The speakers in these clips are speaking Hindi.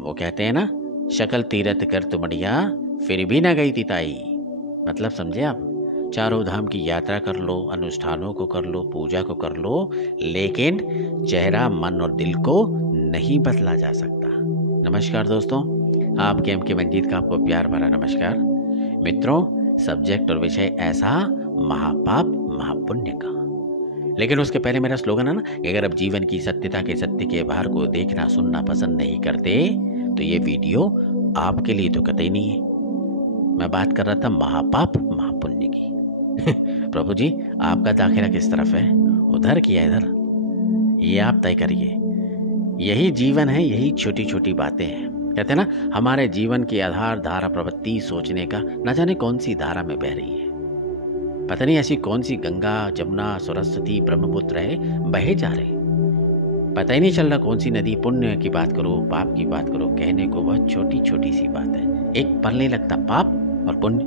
वो कहते हैं ना, शकल तीरथ कर तुमड़िया फिर भी ना गई तिताई। मतलब समझे आप, चारों धाम की यात्रा कर लो, अनुष्ठानों को कर लो, पूजा को कर लो, लेकिन चेहरा, मन और दिल को नहीं बदला जा सकता। नमस्कार दोस्तों, आपके एम के मंजीत का आपको प्यार भरा नमस्कार। मित्रों, सब्जेक्ट और विषय ऐसा, महापाप महापुण्य का। लेकिन उसके पहले मेरा स्लोगन है ना कि अगर आप जीवन की सत्यता के सत्य के बाहर को देखना सुनना पसंद नहीं करते तो ये वीडियो आपके लिए तो कतई नहीं है। मैं बात कर रहा था महापाप महापुण्य की। प्रभु जी, आपका दाखिला किस तरफ है, उधर किया इधर, ये आप तय करिए। यही जीवन है, यही छोटी छोटी बातें हैं। कहते हैं ना, हमारे जीवन की आधार धारा प्रवृत्ति सोचने का न जाने कौन सी धारा में बह रही है। पता नहीं ऐसी कौन सी गंगा जमुना सरस्वती ब्रह्मपुत्र है, बहे जा रहे। पता ही नहीं चल रहा कौन सी नदी। पुण्य की बात करो, पाप की बात करो, कहने को बहुत छोटी छोटी सी बात है। एक पल नहीं लगता पाप और पुण्य।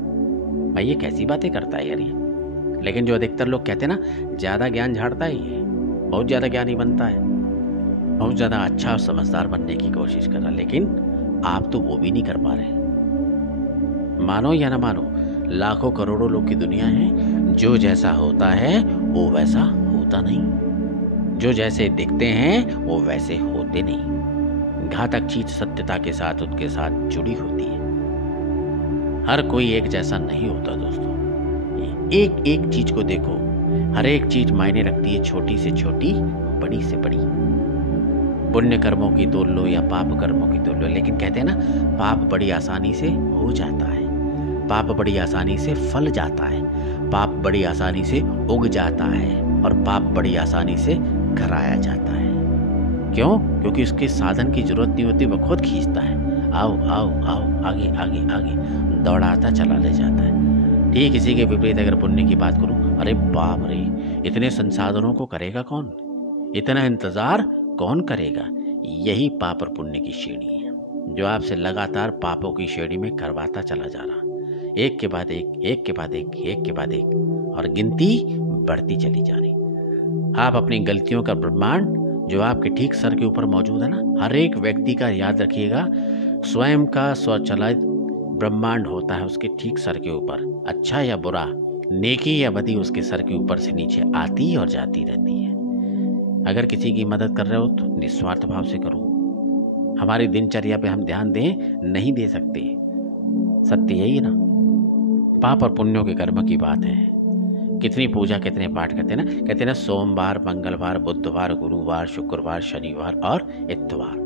भाई ये कैसी बातें करता है यार ये। लेकिन जो अधिकतर लोग कहते हैं ना, ज्यादा ज्ञान झाड़ता ही है, बहुत ज्यादा ज्ञानी बनता है, बहुत ज्यादा अच्छा और समझदार बनने की कोशिश कर रहा, लेकिन आप तो वो भी नहीं कर पा रहे। मानो या ना मानो, लाखों करोड़ों लोग की दुनिया है। जो जैसा होता है वो वैसा होता नहीं, जो जैसे दिखते हैं वो वैसे होते नहीं। घातक चीज सत्यता के साथ उनके साथ जुड़ी होती है। हर कोई एक जैसा नहीं होता दोस्तों। एक एक चीज को देखो, हर एक चीज मायने रखती है, छोटी से छोटी, बड़ी से बड़ी। पुण्य कर्मों की तोल लो या पाप कर्मों की तोल लो, लेकिन कहते हैं ना, पाप बड़ी आसानी से हो जाता है, पाप बड़ी आसानी से फल जाता है, पाप बड़ी आसानी से उग जाता है, और पाप बड़ी आसानी से कराया जाता है। क्यों? क्योंकि उसके साधन की जरूरत नहीं होती, वो खुद खींचता है। आओ आओ आओ, आगे आगे आगे दौड़ाता चला ले जाता है। ठीक इसी के विपरीत अगर पुण्य की बात करूं, अरे बाप रे, इतने संसाधनों को करेगा कौन, इतना इंतजार कौन करेगा। यही पाप और पुण्य की श्रेणी है, जो आपसे लगातार पापों की श्रेणी में करवाता चला जा रहा, एक के बाद एक, एक के बाद एक, एक के बाद एक, और गिनती बढ़ती चली जा रही। आप अपनी गलतियों का ब्रह्मांड जो आपके ठीक सर के ऊपर मौजूद है ना, हर एक व्यक्ति का याद रखिएगा, स्वयं का स्वचालित ब्रह्मांड होता है उसके ठीक सर के ऊपर। अच्छा या बुरा, नेकी या बदी, उसके सर के ऊपर से नीचे आती और जाती रहती है। अगर किसी की मदद कर रहे हो तो निस्वार्थ भाव से करो। हमारी दिनचर्या पे हम ध्यान दें, नहीं दे सकते, सत्य यही है ना। पाप और पुण्यों के कर्म की बात है। कितनी पूजा, कितने पाठ करते हैं ना। कहते हैं ना, सोमवार, मंगलवार, बुधवार, गुरुवार, शुक्रवार, शनिवार और इतवार।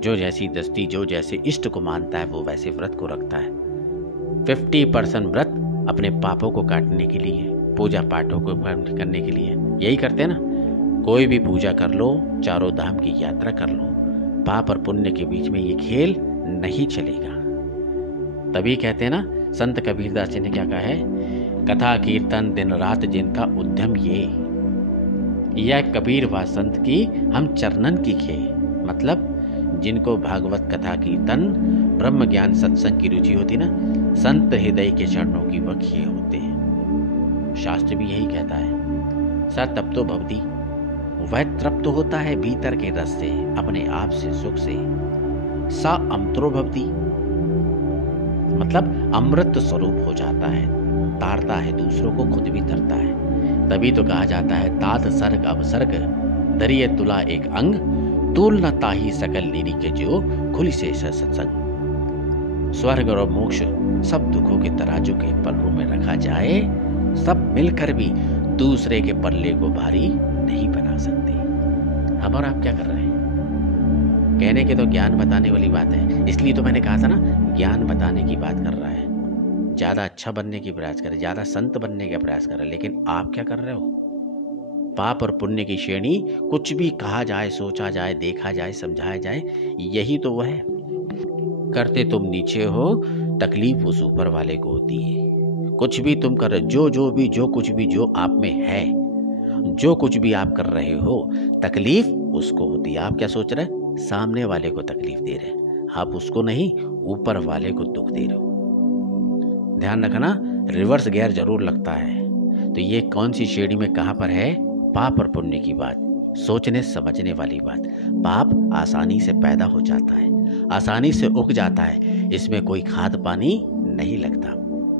जो जैसी दस्ती, जो जैसे इष्ट को मानता है वो वैसे व्रत को रखता है। 50% व्रत अपने पापों को काटने के लिए, पूजा पाठों को करने के लिए यही करते हैं ना। कोई भी पूजा कर लो, चारों धाम की यात्रा कर लो, पाप और पुण्य के बीच में ये खेल नहीं चलेगा। तभी कहते हैं ना, संत कबीरदास जी ने क्या कहा है, कथा कीर्तन दिन रात जिनका उद्यम ये, यह कबीर व संत की हम चरणन की खे। मतलब जिनको भागवत कथा कीर्तन ब्रह्म ज्ञान सत्संग की रुचि होती ना, संत हृदय के चरणों की वह किए होते हैं। शास्त्र भी यही कहता है, स तप्तो भवति, वह तृप्त होता है भीतर के रस से, अपने आप से, सुख से। सा अमृतो भवति, मतलब अमृत स्वरूप हो जाता है, तारता है दूसरों को, खुद भी तरता है। तभी तो कहा जाता है, तात सर्ग अवसर्ग दरिये तुला एक अंग, तुल न ताही सकल नीरी के जो खुली से सत्संग। स्वर्ग और मोक्ष सब दुखों के तराजू के पल्लों में रखा जाए, सब मिलकर भी दूसरे के पल्ले को भारी नहीं बना सकते। हम और आप क्या कर रहे हैं? कहने के तो ज्ञान बताने वाली बात है, इसलिए तो मैंने कहा था ना, ज्ञान बताने की बात कर रहा है। ज्यादा अच्छा बनने की प्रयास करे, ज्यादा संत बनने का प्रयास करे, लेकिन आप क्या कर रहे हो? पाप और पुण्य की श्रेणी, कुछ भी कहा जाए, सोचा जाए, देखा जाए, समझाया जाए, यही तो वह है। करते तुम नीचे हो, तकलीफ उस ऊपर वाले को होती है। कुछ भी तुम कर, जो कुछ भी जो आप में है, जो कुछ भी आप कर रहे हो, तकलीफ उसको होती है। आप क्या सोच रहे हैं? सामने वाले को तकलीफ दे रहे हैं, आप उसको नहीं, ऊपर वाले को दुख दे रहे हो। ध्यान रखना, रिवर्स गियर जरूर लगता है। तो ये कौन सी श्रेणी में कहां पर है? पाप और पुण्य की बात। सोचने समझने वाली बात। पाप आसानी से पैदा हो जाता है, आसानी से उग जाता है, इसमें कोई खाद पानी नहीं लगता।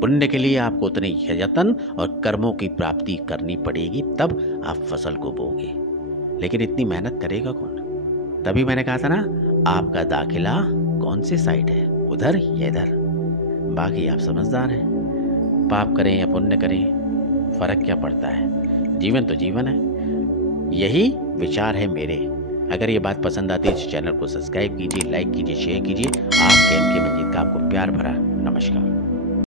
पुण्य के लिए आपको उतने यत्न और कर्मों की प्राप्ति करनी पड़ेगी, तब आप फसल को बोगे। लेकिन इतनी मेहनत करेगा कौन? तभी मैंने कहा था ना, आपका दाखिला कौन से साइड है, उधर या इधर। बाकी आप समझदार हैं, पाप करें या पुण्य करें फर्क क्या पड़ता है, जीवन तो जीवन है। यही विचार है मेरे। अगर ये बात पसंद आती है तो चैनल को सब्सक्राइब कीजिए, लाइक कीजिए, शेयर कीजिए। आपके एम के मंजीत का आपको प्यार भरा नमस्कार।